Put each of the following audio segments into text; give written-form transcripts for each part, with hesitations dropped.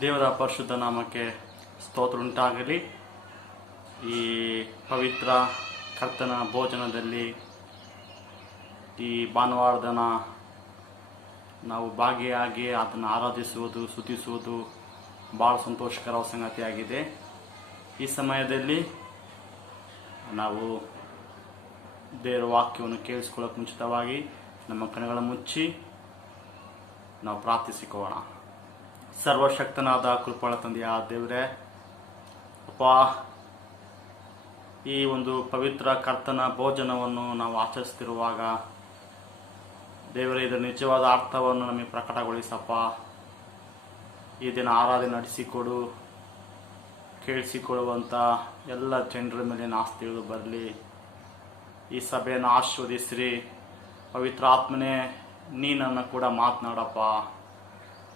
ದೇವರ ಪರಿಶುದ್ಧ ನಾಮಕ್ಕೆ ಸ್ತೋತ್ರ ಉಂಟಾಗಲಿ. ಈ ಪವಿತ್ರ ಕರ್ತನ ಭೋಜನದಲ್ಲಿ ಈ ಭಾನುವಾರದ ನಾವು ಭಾಗಿಯಾಗಿ ಅದನ್ನು ಆರಾಧಿಸುವುದು, ಸ್ತುತಿಸುವುದು ಭಾಳ ಸಂತೋಷಕರ ಸಂಗತಿಯಾಗಿದೆ. ಈ ಸಮಯದಲ್ಲಿ ನಾವು ದೇವರ ವಾಕ್ಯವನ್ನು ಕೇಳಿಸ್ಕೊಳ್ಳೋಕೆ ಮುಂಚಿತವಾಗಿ ನಮ್ಮ ಕಣ್ಣುಗಳ ಮುಚ್ಚಿ ನಾವು ಪ್ರಾರ್ಥಿಸಿಕೊಳ್ಳೋಣ. ಸರ್ವಶಕ್ತನಾದ ಕೃಪಾಳ ತಂದೆಯ ದೇವರೇ, ಅಪ್ಪ, ಈ ಒಂದು ಪವಿತ್ರ ಕರ್ತನ ಭೋಜನವನ್ನು ನಾವು ಆಚರಿಸ್ತಿರುವಾಗ ದೇವರೇ, ಇದರ ನಿಜವಾದ ಅರ್ಥವನ್ನು ನಮಗೆ ಪ್ರಕಟಗೊಳಿಸಪ್ಪ. ಈ ದಿನ ಆರಾಧನೆ ನಡೆಸಿಕೊಡು, ಕೇಳಿಸಿಕೊಳ್ಳುವಂಥ ಎಲ್ಲ ಜನರ ಮೇಲೆ ಆಸ್ತಿ ತಿಳಿದು ಬರಲಿ. ಈ ಸಭೆಯನ್ನು ಆಶೀರ್ವದಿಸ್ರಿ. ಪವಿತ್ರ ಆತ್ಮನೇ, ನೀನನ್ನು ಕೂಡ ಮಾತನಾಡಪ್ಪ,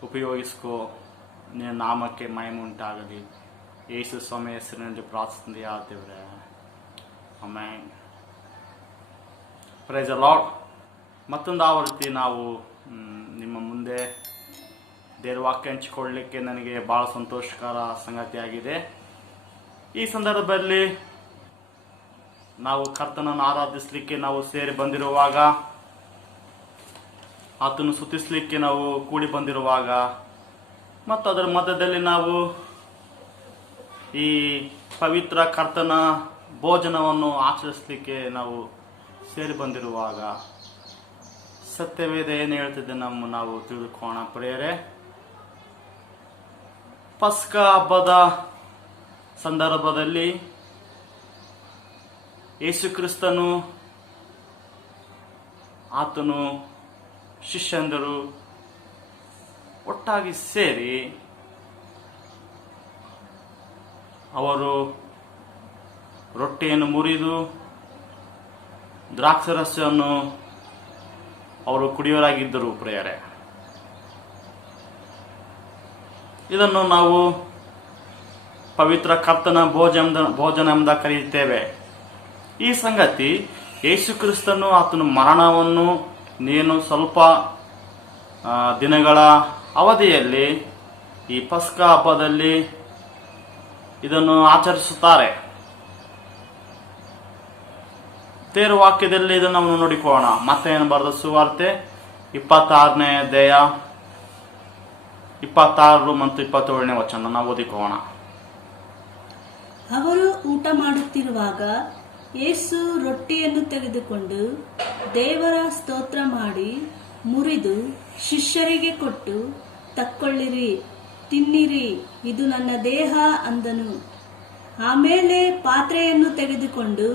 ಉಪಯೋಗಿಸ್ಕೋ. ನಿನ್ನ ನಾಮಕ್ಕೆ ಮಹಿಮೆ ಉಂಟಾಗಲಿ. ಯೇಸು ಸ್ವಾಮಿ ಹೆಸರಿನಲ್ಲಿ ಪ್ರಾರ್ಥಿಸಿದೆಯ ದೇವರೇ, ಆಮೆನ್. Price the lord. ಮತ್ತೊಂದು ಆವೃತ್ತಿ ನಾವು ನಿಮ್ಮ ಮುಂದೆ ದೇವರ ವಾಕ್ಯ ಹಂಚಿಕೊಳ್ಳಲಿಕ್ಕೆ ನನಗೆ ಭಾಳ ಸಂತೋಷಕರ ಸಂಗತಿಯಾಗಿದೆ. ಈ ಸಂದರ್ಭದಲ್ಲಿ ನಾವು ಕರ್ತನನ್ನು ಆರಾಧಿಸಲಿಕ್ಕೆ ನಾವು ಸೇರಿ ಬಂದಿರುವಾಗ, ಆತನು ಸ್ತುತಿಸಲಿಕ್ಕೆ ನಾವು ಕೂಡಿ ಬಂದಿರುವಾಗ, ಮತ್ತು ಅದರ ಮಧ್ಯದಲ್ಲಿ ನಾವು ಈ ಪವಿತ್ರ ಕರ್ತನ ಭೋಜನವನ್ನು ಆಚರಿಸಲಿಕ್ಕೆ ನಾವು ಸೇರಿ ಬಂದಿರುವಾಗ ಸತ್ಯವೇದ ಏನು ಹೇಳ್ತಿದ್ದೆ ನಾವು ತಿಳಿದುಕೋಣ ಪ್ರಿಯರೇ. ಪಸ್ಕ ಹಬ್ಬದ ಸಂದರ್ಭದಲ್ಲಿ ಯೇಸು ಕ್ರಿಸ್ತನು, ಆತನು ಶಿಷ್ಯಂದರು ಒಟ್ಟಾಗಿ ಸೇರಿ ಅವರು ರೊಟ್ಟಿಯನ್ನು ಮುರಿದು ದ್ರಾಕ್ಷರಸವನ್ನು ಅವರು ಕುಡಿಯೋರಾಗಿದ್ದರು ಪ್ರಿಯರೇ. ಇದನ್ನು ನಾವು ಪವಿತ್ರ ಕರ್ತನ ಭೋಜನ ಎಂದ ಕರೆಯುತ್ತೇವೆ. ಈ ಸಂಗತಿ ಯೇಸು ಕ್ರಿಸ್ತನು ಆತನ ಮರಣವನ್ನು ನೀನು ಸ್ವಲ್ಪ ದಿನಗಳ ಅವಧಿಯಲ್ಲಿ ಈ ಪಸ್ಕ ಹಬ್ಬದಲ್ಲಿ ಇದನ್ನು ಆಚರಿಸುತ್ತಾರೆ. ದೇವರ ವಾಕ್ಯದಲ್ಲಿ ಇದನ್ನು ನಾವು ನೋಡಿಕೊಳ್ಳೋಣ. ಮತ್ತೇನು ಬರೆದ ಸುವಾರ್ತೆ 26ನೇ ಅಧ್ಯಾಯ 26 ಮತ್ತು 27ನೇ ವಚನ ನಾವು ಓದಿಕೊಳ್ಳೋಣ. ಅವರು ಊಟ ಮಾಡುತ್ತಿರುವಾಗ ಯೇಸು ರೊಟ್ಟಿಯನ್ನು ತೆಗೆದುಕೊಂಡು ದೇವರ ಸ್ತೋತ್ರ ಮಾಡಿ ಮುರಿದು ಶಿಷ್ಯರಿಗೆ ಕೊಟ್ಟು, ತಕ್ಕೊಳ್ಳಿರಿ, ತಿನ್ನಿರಿ, ಇದು ನನ್ನ ದೇಹ ಅಂದನು. ಆಮೇಲೆ ಪಾತ್ರೆಯನ್ನು ತೆಗೆದುಕೊಂಡು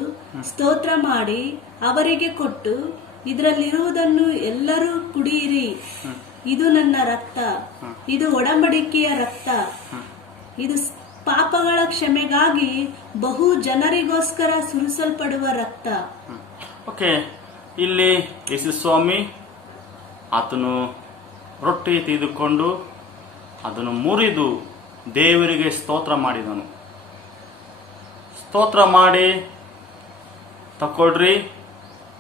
ಸ್ತೋತ್ರ ಮಾಡಿ ಅವರಿಗೆ ಕೊಟ್ಟು, ಇದರಲ್ಲಿರುವುದನ್ನು ಎಲ್ಲರೂ ಕುಡಿಯಿರಿ, ಇದು ನನ್ನ ರಕ್ತ, ಇದು ಒಡಂಬಡಿಕೆಯ ರಕ್ತ, ಇದು ಪಾಪಗಳ ಕ್ಷಮೆಗಾಗಿ ಬಹು ಜನರಿಗೋಸ್ಕರ ಸುರಿಸಲ್ಪಡುವ ರಕ್ತ. ಓಕೆ, ಇಲ್ಲಿ ಯೇಸು ಸ್ವಾಮಿ ಆತನು ರೊಟ್ಟಿ ತೆಗೆದುಕೊಂಡು ಅದನ್ನು ಮುರಿದು ದೇವರಿಗೆ ಸ್ತೋತ್ರ ಮಾಡಿದನು. ಸ್ತೋತ್ರ ಮಾಡಿ, ತಕೊಳ್ರಿ,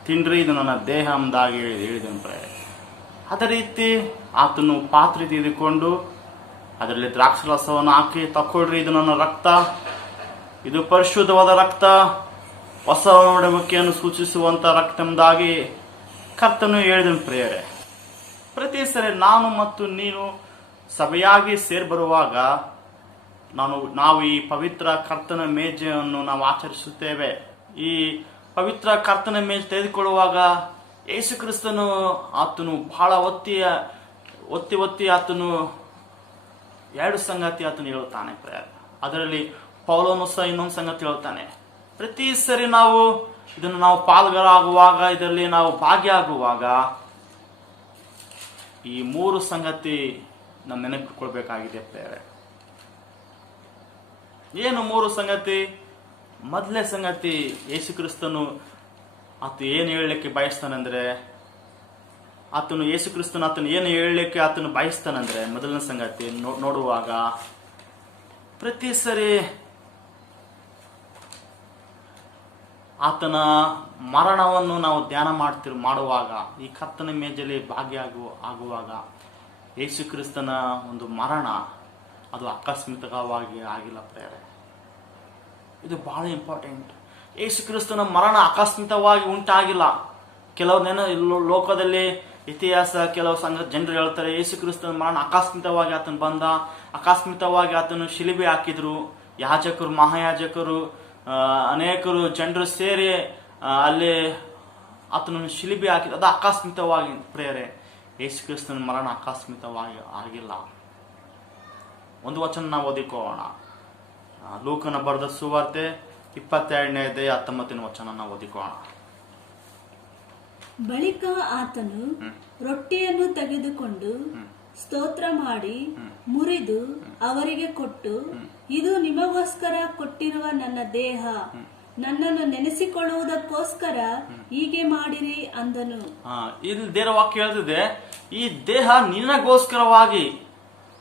ತಿನ್ರಿ, ಇದು ನನ್ನ ದೇಹ ಎಂದಾಗಿ ಹೇಳಿದನು. ಅದೇ ರೀತಿ ಆತನು ಪಾತ್ರೆ ತೆಗೆದುಕೊಂಡು ಅದರಲ್ಲಿ ದ್ರಾಕ್ಷರಸವನ್ನು ಹಾಕಿ, ತಕೊಳ್ರಿ, ಇದು ನನ್ನ ರಕ್ತ, ಇದು ಪರಿಶುದ್ಧವಾದ ರಕ್ತ, ಹೊಸ ಒಡಂಬಡಿಕೆಯನ್ನು ಸೂಚಿಸುವಂತ ರಕ್ತ ಎಂಬುದಾಗಿ ಕರ್ತನು ಹೇಳಿದನು. ಪ್ರಿಯರೇ, ಪ್ರತಿ ಸರಿ ನಾನು ಮತ್ತು ನೀನು ಸಭೆಯಾಗಿ ಸೇರಿ ಬರುವಾಗ ನಾವು ಈ ಪವಿತ್ರ ಕರ್ತನ ಮೇಜೆಯನ್ನು ನಾವು ಆಚರಿಸುತ್ತೇವೆ. ಈ ಪವಿತ್ರ ಕರ್ತನ ಮೇಜ್ ತೆಗೆದುಕೊಳ್ಳುವಾಗ ಯೇಸು ಕ್ರಿಸ್ತನು ಆತನು ಬಹಳ ಒತ್ತಿ ಆತನು ಎರಡು ಸಂಗತಿ ಆತನು ಹೇಳುತ್ತಾನೆ. ಅದರಲ್ಲಿ ಪೌಲನು ಸಹ ಇನ್ನೊಂದು ಸಂಗತಿ ಹೇಳ್ತಾನೆ. ಪ್ರತಿ ಸರಿ ಇದನ್ನು ನಾವು ಪಾಲ್ಗೊಳ್ಳುವಾಗ, ಇದರಲ್ಲಿ ನಾವು ಭಾಗಿಯಾಗುವಾಗ ಈ ಮೂರು ಸಂಗತಿ ನಮ್ಮ ನೆನಪಿಟ್ಕೊಳ್ಬೇಕಾಗಿದೆ ಪ್ರೇರೆ. ಏನು ಮೂರು ಸಂಗತಿ? ಮೊದಲನೇ ಸಂಗತಿ, ಯೇಸು ಕ್ರಿಸ್ತನು ಆತ ಏನು ಹೇಳಲಿಕ್ಕೆ ಬಯಸ್ತಾನಂದ್ರೆ, ಯೇಸು ಕ್ರಿಸ್ತನು ಏನು ಹೇಳಲಿಕ್ಕೆ ಬಯಸ್ತಾನಂದ್ರೆ, ಮೊದಲನೇ ಸಂಗತಿ ನೋಡುವಾಗ ಪ್ರತಿ ಸರಿ ಆತನ ಮರಣವನ್ನು ನಾವು ಧ್ಯಾನ ಮಾಡುವಾಗ, ಈ ಕರ್ತನ ಮೇಜಲ್ಲಿ ಭಾಗಿಯಾಗುವಾಗ ಯೇಸು ಕ್ರಿಸ್ತನ ಒಂದು ಮರಣ, ಅದು ಆಕಸ್ಮಿಕವಾಗಿ ಆಗಿಲ್ಲ ಪ್ರೇರೆ. ಇದು ಬಹಳ ಇಂಪಾರ್ಟೆಂಟ್. ಯೇಸು ಕ್ರಿಸ್ತನ ಮರಣ ಆಕಸ್ಮಿಕವಾಗಿ ಉಂಟಾಗಿಲ್ಲ. ಕೆಲವು ಲೋಕದಲ್ಲಿ ಇತಿಹಾಸ ಕೆಲವು ಜನರು ಹೇಳ್ತಾರೆ ಯೇಸು ಕ್ರಿಸ್ತನ ಮರಣ ಆಕಸ್ಮಿಕವಾಗಿ ಆತನು ಬಂದ, ಆಕಸ್ಮಿಕವಾಗಿ ಆತನು ಶಿಲುಬೆ ಹಾಕಿದ್ರು. ಯಾಜಕರು, ಮಹಾಯಾಜಕರು, ಅನೇಕರು ಜನರು ಸೇರಿ ಅಲ್ಲಿ ಆತನನ್ನು ಶಿಲುಬೆ ಹಾಕಿದ್ರು. ಅದು ಆಕಸ್ಮಿಕವಾಗಿ ಪ್ರೇರೆ. ಯೇಸು ಕ್ರಿಸ್ತನ ಮರಣ ಆಕಸ್ಮಿಕವಾಗಿ ಆಗಿಲ್ಲ. ಒಂದು ವಚನ ನಾವು ಓದಿಕೊಳ್ಳೋಣ. ಲೂಕನ ಬರೆದ ಸುವಾರ್ತೆ 22ನೇ ಅಧ್ಯಾಯ 19ನೇ ವಚನ ನಾವು ಓದಿಕೊಳ್ಳೋಣ. ಬಳಿಕ ಆತನು ರೊಟ್ಟಿಯನ್ನು ತೆಗೆದುಕೊಂಡು ಸ್ತೋತ್ರ ಮಾಡಿ ಮುರಿದು ಅವರಿಗೆ ಕೊಟ್ಟು, ಇದು ನಿಮಗೋಸ್ಕರ ಕೊಟ್ಟಿರುವ ನನ್ನ ದೇಹ, ನನ್ನನ್ನು ನೆನೆಸಿಕೊಳ್ಳುವುದಕ್ಕೋಸ್ಕರ ಹೀಗೆ ಮಾಡಿರಿ ಅಂದನು. ಇಲ್ಲಿ ದೇವರ ವಾಕ್ಯ ಹೇಳ್ತಿದೆ, ಈ ದೇಹ ನಿನಗೋಸ್ಕರವಾಗಿ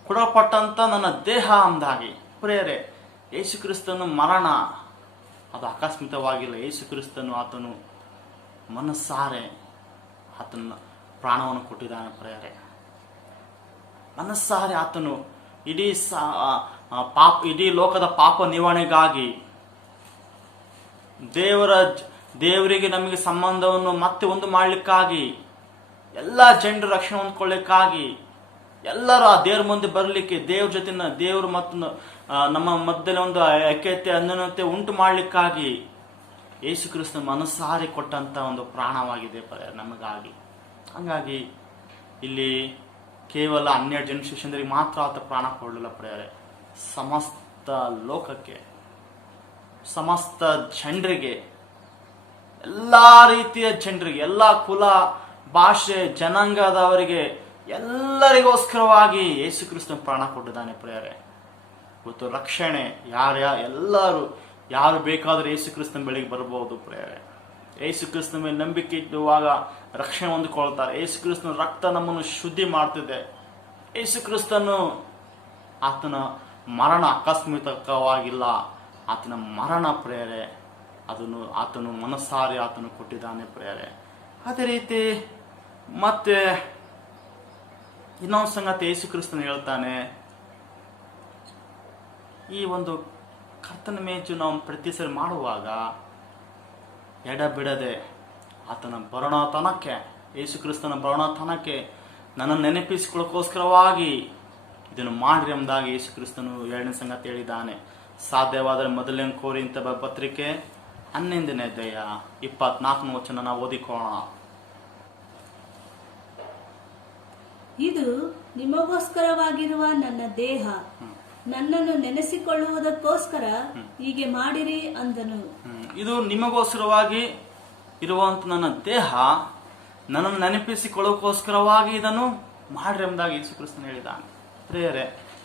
ಕೊಡಲ್ಪಟ್ಟಂತ ನನ್ನ ದೇಹ ಅಂದಾಗಿ ಪ್ರೇರೆ. ಯೇಸು ಕ್ರಿಸ್ತನ ಮರಣ ಅದು ಆಕಸ್ಮಿಕವಾಗಿಲ್ಲ. ಯೇಸು ಕ್ರಿಸ್ತನು ಆತನು ಮನಸ್ಸಾರೆ ಆತನ ಪ್ರಾಣವನ್ನು ಕೊಟ್ಟಿದ್ದಾನೆ ಪ್ರೇರೆ. ಮನಸ್ಸಾರೆ ಆತನು ಇಡೀ ಲೋಕದ ಪಾಪ ನಿವಾರಣೆಗಾಗಿ, ದೇವರಿಗೆ ನಮಗೆ ಸಂಬಂಧವನ್ನು ಮತ್ತೆ ಒಂದು ಮಾಡಲಿಕ್ಕಾಗಿ, ಎಲ್ಲ ಜನರು ರಕ್ಷಣೆ ಹೊಂದ್ಕೊಳ್ಳಿಕ್ಕಾಗಿ, ಎಲ್ಲರೂ ಆ ದೇವ್ರ ಮುಂದೆ ಬರಲಿಕ್ಕೆ, ದೇವ್ರ ಜೊತೆ ದೇವರು ಮತ್ತು ನಮ್ಮ ಮಧ್ಯದಲ್ಲಿ ಒಂದು ಐಕ್ಯತೆ ಅನ್ಯೋನ್ಯತೆ ಉಂಟು ಮಾಡಲಿಕ್ಕಾಗಿ ಯೇಸು ಕ್ರಿಸ್ತ ಮನಸ್ಸಾರಿ ಕೊಟ್ಟಂತ ಒಂದು ಪ್ರಾಣವಾಗಿದೆ ನಮಗಾಗಿ. ಹಂಗಾಗಿ ಇಲ್ಲಿ ಕೇವಲ 12 ಜನ ಶಿಷ್ಯರಿಗೆ ಮಾತ್ರ ಆತ ಪ್ರಾಣ ಕೊಡಲಿಲ್ಲ ಪ್ರೇರೆ. ಸಮಸ್ತ ಲೋಕಕ್ಕೆ, ಸಮಸ್ತ ಜನರಿಗೆ, ಎಲ್ಲಾ ರೀತಿಯ ಜನರಿಗೆ, ಎಲ್ಲಾ ಕುಲ, ಭಾಷೆ, ಜನಾಂಗದವರಿಗೆ, ಎಲ್ಲರಿಗೋಸ್ಕರವಾಗಿ ಯೇಸು ಕ್ರಿಸ್ತನ ಪ್ರಾಣ ಕೊಟ್ಟಿದ್ದಾನೆ ಪ್ರೇರೆ. ಇವತ್ತು ರಕ್ಷಣೆ ಎಲ್ಲರೂ ಯಾರು ಬೇಕಾದರೂ ಯೇಸು ಕ್ರಿಸ್ತನ ಬಳಿಗೆ ಬರಬಹುದು ಪ್ರೇರೆ. ಯೇಸು ಕ್ರಿಸ್ತನ ಮೇಲೆ ನಂಬಿಕೆ ಇಟ್ಟುವಾಗ ರಕ್ಷಣೆ ಹೊಂದಿಕೊಳ್ತಾರೆ. ಯೇಸು ಕ್ರಿಸ್ತನ ರಕ್ತ ನಮ್ಮನ್ನು ಶುದ್ಧಿ ಮಾಡ್ತಿದೆ. ಯೇಸು ಕ್ರಿಸ್ತನು ಆತನ ಮರಣ ಆಕಸ್ಮಿಕವಾಗಿಲ್ಲ, ಆತನ ಮರಣ ಪ್ರೇರೆ ಆತನು ಮನಸ್ಸಾರಿ ಆತನು ಕೊಟ್ಟಿದ್ದಾನೆ ಪ್ರೇರೆ. ಅದೇ ರೀತಿ ಮತ್ತೆ ಇನ್ನೊಂದು ಸಂಗತಿ ಯೇಸು ಕ್ರಿಸ್ತನು ಹೇಳ್ತಾನೆ, ಈ ಒಂದು ಕರ್ತನ ಮೇಜು ನಾವು ಪ್ರತಿ ಸರಿ ಮಾಡುವಾಗ ಎಡಬಿಡದೆ ಆತನ ಬರೋಣತನಕ್ಕೆ, ಯೇಸು ಕ್ರಿಸ್ತನ ಬರೋಣತನಕ್ಕೆ ನನ್ನನ್ನು ನೆನಪಿಸಿಕೊಳ್ಳೋಕ್ಕೋಸ್ಕರವಾಗಿ ಇದನ್ನು ಮಾಡ್ರಿ ಎಂಬುದಾಗಿ ಯೇಸು ಕ್ರಿಸ್ತನು 2ನೇ ಸಂಗತಿ ಹೇಳಿದ್ದಾನೆ. ಸಾಧ್ಯವಾದರೆ 1 ಕೊರಿಂಥ ಪತ್ರಿಕೆ 11ನೇ ಅಧ್ಯಾಯ 24ನೇ ವಚನ ನಾವು ಓದಿಕೊಳ್ಳೋಣ. ಇದು ನಿಮಗೋಸ್ಕರವಾಗಿರುವ ನನ್ನ ದೇಹ, ನನ್ನನ್ನು ನೆನೆಸಿಕೊಳ್ಳುವುದಕ್ಕೋಸ್ಕರ ಹೀಗೆ ಮಾಡಿರಿ ಅಂದನು. ಇದು ನಿಮಗೋಸ್ಕರವಾಗಿ ಇರುವಂತ ನನ್ನ ದೇಹ, ನನ್ನನ್ನು ನೆನಪಿಸಿಕೊಳ್ಳೋಕ್ಕೋಸ್ಕರವಾಗಿ ಇದನ್ನು ಮಾಡ್ರಿ ಎಂಬುದಾಗಿ ಯೇಸು ಕ್ರಿಸ್ತನು ಹೇಳಿದ್ದಾನೆ ಪ್ರೇರೆ.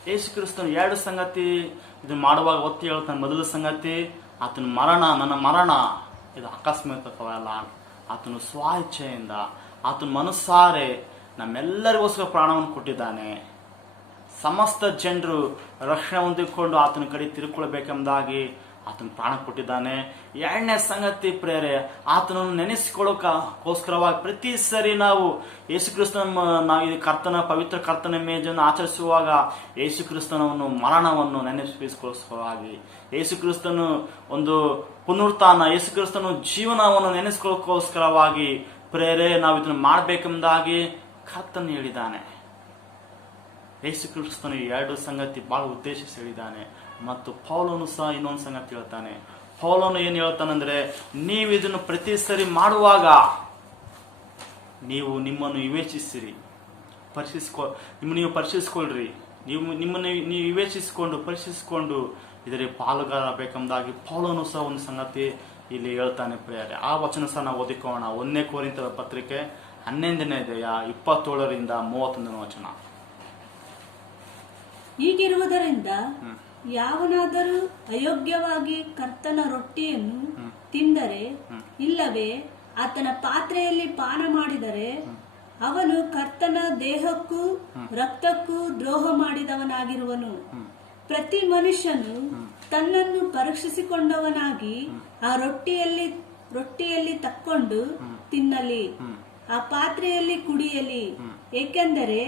ಯೇಸು ಕ್ರಿಸ್ತನು 2 ಸಂಗತಿ ಇದನ್ನು ಮಾಡುವಾಗ ಒತ್ತಿ ಹೇಳ್ತಾನೆ. ಮೊದಲ ಸಂಗತಿ, ಆತನ ಮರಣ, ನನ್ನ ಮರಣ ಇದು ಆಕಸ್ಮಿಕವಲ್ಲ, ಆತನು ಸ್ವ ಇಚ್ಛೆಯಿಂದ, ಆತನ ಮನಸ್ಸಾರೆ ನಮ್ಮೆಲ್ಲರಿಗೋಸ್ಕರ ಪ್ರಾಣವನ್ನು ಕೊಟ್ಟಿದ್ದಾನೆ. ಸಮಸ್ತ ಜನರು ರಕ್ಷಣೆ ಹೊಂದಿಕೊಂಡು ಆತನ ಕಡೆ ತಿರುಗಿಕೊಳ್ಬೇಕೆಂಬುದಾಗಿ ಆತನ ಪ್ರಾಣ ಕೊಟ್ಟಿದ್ದಾನೆ. 2ನೇ ಸಂಗತಿ ಪ್ರೇರೆ, ಆತನನ್ನು ನೆನೆಸಿಕೊಳ್ಳೋಕ್ಕೋಸ್ಕರವಾಗಿ ಪ್ರತಿ ಸರಿ ನಾವು ಯೇಸು ಕ್ರಿಸ್ತನ ನಾವು ಕರ್ತನ ಪವಿತ್ರ ಕರ್ತನ ಮೇಜನ್ನು ಆಚರಿಸುವಾಗ ಯೇಸು ಕ್ರಿಸ್ತನವನ್ನು ಮರಣವನ್ನು ನೆನೆಸಿಕೊಳ್ಳೋಸ್ಕರವಾಗಿ, ಯೇಸು ಕ್ರಿಸ್ತನು ಒಂದು ಪುನರುತ್ಥಾನ, ಯೇಸು ಕ್ರಿಸ್ತನು ಜೀವನವನ್ನು ನೆನೆಸಿಕೊಳ್ಳೋಕ್ಕೋಸ್ಕರವಾಗಿ ಪ್ರೇರೆ ನಾವು ಇದನ್ನು ಮಾಡಬೇಕೆಂಬುದಾಗಿ ಕರ್ತನು ಹೇಳಿದ್ದಾನೆ. ಯೇಸು ಕ್ರಿಸ್ತನು 2 ಸಂಗತಿ ಬಹಳ ಉದ್ದೇಶಿಸಿ ಹೇಳಿದ್ದಾನೆ. ಮತ್ತು ಪೌಲನು ಸಹ ಇನ್ನೊಂದು ಸಂಗತಿ ಹೇಳ್ತಾನೆ. ಪೌಲನು ಏನು ಹೇಳ್ತಾನಂದ್ರೆ, ನೀವು ಇದನ್ನು ಪ್ರತಿ ಸರಿ ಮಾಡುವಾಗ ನೀವು ನಿಮ್ಮನ್ನು ವಿವೇಚಿಸಿರಿ, ನೀವು ಪರಿಶೀಲಿಸಿಕೊಳ್ಳ್ರಿ, ನಿಮ್ಮನ್ನು ನೀವು ವಿವೇಚಿಸಿಕೊಂಡು ಪರಿಶೀಲಿಸಿಕೊಂಡು ಇದರ ಪಾಲುಗಾರ ಬೇಕೆಂಬುದಾಗಿ ಪೌಲನು ಸಹ ಒಂದು ಸಂಗತಿ ಇಲ್ಲಿ ಹೇಳ್ತಾನೆ ಪ್ರಿಯರೇ. ಆ ವಚನ ಸಹ ನಾವು ಓದಿಕೊಳ್ಳೋಣ. 1ನೇ ಕೊರಿಂಥ ಪತ್ರಿಕೆ 11ನೇ ಅಧ್ಯಾಯ 27ರಿಂದ 31ನೇ ವಚನ. ಹೀಗಿರುವುದರಿಂದ ಯಾವನಾದರೂ ಅಯೋಗ್ಯವಾಗಿ ಕರ್ತನ ರೊಟ್ಟಿಯನ್ನು ತಿಂದರೆ, ಇಲ್ಲವೇ ಆತನ ಪಾತ್ರೆಯಲ್ಲಿ ಪಾನ ಮಾಡಿದರೆ, ಅವನು ಕರ್ತನ ದೇಹಕ್ಕೂ ರಕ್ತಕ್ಕೂ ದ್ರೋಹ ಮಾಡಿದವನಾಗಿರುವನು. ಪ್ರತಿ ಮನುಷ್ಯನು ತನ್ನನ್ನು ಪರೀಕ್ಷಿಸಿಕೊಂಡವನಾಗಿ ಆ ರೊಟ್ಟಿಯಲ್ಲಿ ತಕ್ಕೊಂಡು ತಿನ್ನಲಿ, ಆ ಪಾತ್ರೆಯಲ್ಲಿ ಕುಡಿಯಲಿ. ಏಕೆಂದರೆ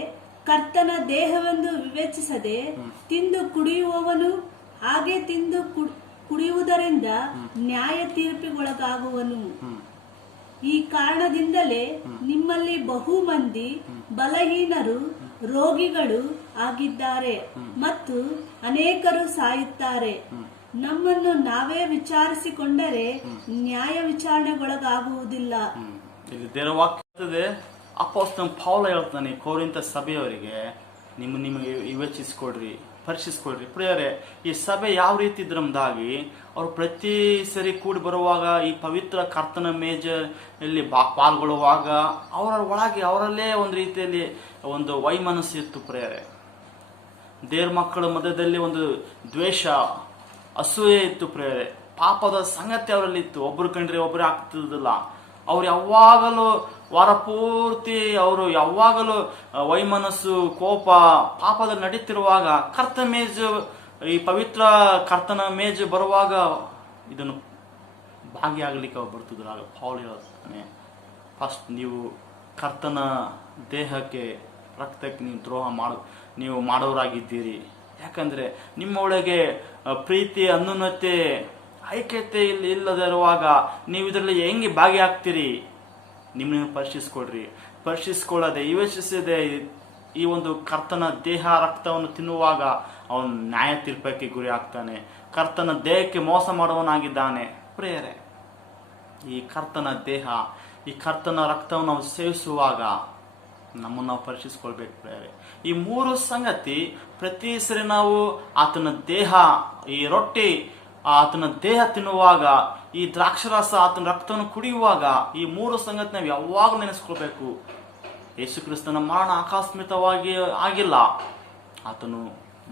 ಕರ್ತನ ದೇಹವೆಂದು ವಿವೇಚಿಸದೆ ತಿಂದು ಕುಡಿಯುವವನು ಹಾಗೆ ತಿಂದು ಕುಡಿಯುವುದರಿಂದ ನ್ಯಾಯ ತೀರ್ಪಿಗೊಳಗಾಗುವನು. ಈ ಕಾರಣದಿಂದಲೇ ನಿಮ್ಮಲ್ಲಿ ಬಹು ಮಂದಿ ಬಲಹೀನರು, ರೋಗಿಗಳು ಆಗಿದ್ದಾರೆ ಮತ್ತು ಅನೇಕರು ಸಾಯುತ್ತಾರೆ. ನಮ್ಮನ್ನು ನಾವೇ ವಿಚಾರಿಸಿಕೊಂಡರೆ ನ್ಯಾಯ ವಿಚಾರಣೆಗೊಳಗಾಗುವುದಿಲ್ಲ. ಇಲ್ಲಿ ದೇವರ ವಾಕ್ಯ ಅಪೊಸ್ತಲ ಪೌಲ ಹೇಳ್ತಾನೆ ಕೊರಿಂಥ ಸಭೆಯವರಿಗೆ, ನಿಮಗೆ ವಿವೇಚಿಸಿಕೊಡ್ರಿ, ಪರೀಕ್ಷಿಸಿಕೊಡ್ರಿ. ಪ್ರಿಯರೇ, ಈ ಸಭೆ ಯಾವ ರೀತಿ ಇದ್ರಂದಾಗಿ ಅವರು ಪ್ರತಿ ಸರಿ ಕೂಡಿ ಬರುವಾಗ ಈ ಪವಿತ್ರ ಕರ್ತನ ಮೇಜಲ್ಲಿ ಪಾಲ್ಗೊಳ್ಳುವಾಗ ಅವರ ಒಳಗೆ ಅವರಲ್ಲೇ ಒಂದು ರೀತಿಯಲ್ಲಿ ಒಂದು ವೈಮನಸ್ಸು ಇತ್ತು. ಪ್ರಿಯರೇ, ದೇವ್ರ ಮಕ್ಕಳ ಮಧ್ಯದಲ್ಲಿ ಒಂದು ದ್ವೇಷ, ಅಸೂಯೆ ಇತ್ತು. ಪ್ರಿಯರೇ, ಪಾಪದ ಸಂಗತಿ ಅವರಲ್ಲಿ ಇತ್ತು. ಒಬ್ರು ಕಂಡ್ರೆ ಒಬ್ರು ಆಗ್ತಿದ್ದಿಲ್ಲ. ಅವ್ರು ಯಾವಾಗಲೂ ವಾರ ಪೂರ್ತಿ ಅವರು ಯಾವಾಗಲೂ ವೈಮನಸ್ಸು, ಕೋಪ, ಪಾಪದಲ್ಲಿ ನಡೀತಿರುವಾಗ ಈ ಪವಿತ್ರ ಕರ್ತನ ಮೇಜು ಬರುವಾಗ ಇದನ್ನು ಭಾಗಿಯಾಗಲಿಕ್ಕೆ ಬರ್ತಿದ್ರು. ಆಗ ಪೌಲ ಹೇಳ್ತಾನೆ, ಫಸ್ಟ್ ನೀವು ಕರ್ತನ ದೇಹಕ್ಕೆ, ರಕ್ತಕ್ಕೆ ನೀವು ಮಾಡೋರಾಗಿದ್ದೀರಿ. ಯಾಕಂದ್ರೆ ನಿಮ್ಮ ಒಳಗೆ ಪ್ರೀತಿ, ಅನ್ಯೋನ್ಯತೆ, ಐಕ್ಯತೆ ಇಲ್ಲದಿರುವಾಗ ನೀವು ಇದರಲ್ಲಿ ಹೆಂಗೆ ಭಾಗಿಯಾಗ್ತೀರಿ? ನಿಮ್ಮನ್ನು ಪರೀಕ್ಷಿಸ್ಕೊಳ್ಳದೆ ವಿವೇಚಿಸದೆ ಈ ಒಂದು ಕರ್ತನ ದೇಹ ರಕ್ತವನ್ನು ತಿನ್ನುವಾಗ ಅವನು ನ್ಯಾಯ ತೀರ್ಪಕ್ಕೆ ಗುರಿ ಆಗ್ತಾನೆ. ಕರ್ತನ ದೇಹಕ್ಕೆ ಮೋಸ ಮಾಡುವವನಾಗಿದ್ದಾನೆ. ಪ್ರಿಯರೇ, ಈ ಕರ್ತನ ದೇಹ, ಈ ಕರ್ತನ ರಕ್ತವನ್ನು ನಾವು ಸೇವಿಸುವಾಗ ನಮ್ಮನ್ನು ನಾವು ಪರೀಕ್ಷಿಸ್ಕೊಳ್ಬೇಕು. ಪ್ರಿಯರೇ, ಈ ಮೂರು ಸಂಗತಿ ಪ್ರತಿ ಸರಿ ನಾವು ಆತನ ದೇಹ, ಈ ರೊಟ್ಟಿ ಆತನ ದೇಹ ತಿನ್ನುವಾಗ, ಈ ದ್ರಾಕ್ಷರಸ ಆತನ ರಕ್ತವನ್ನು ಕುಡಿಯುವಾಗ ಈ ಮೂರು ಸಂಗತಿ ನಾವು ಯಾವಾಗಲೂ ನೆನೆಸ್ಕೊಳ್ಬೇಕು. ಯೇಸು ಕ್ರಿಸ್ತನ ಮರಣ ಆಕಸ್ಮಿಕವಾಗಿ ಆಗಿಲ್ಲ. ಆತನು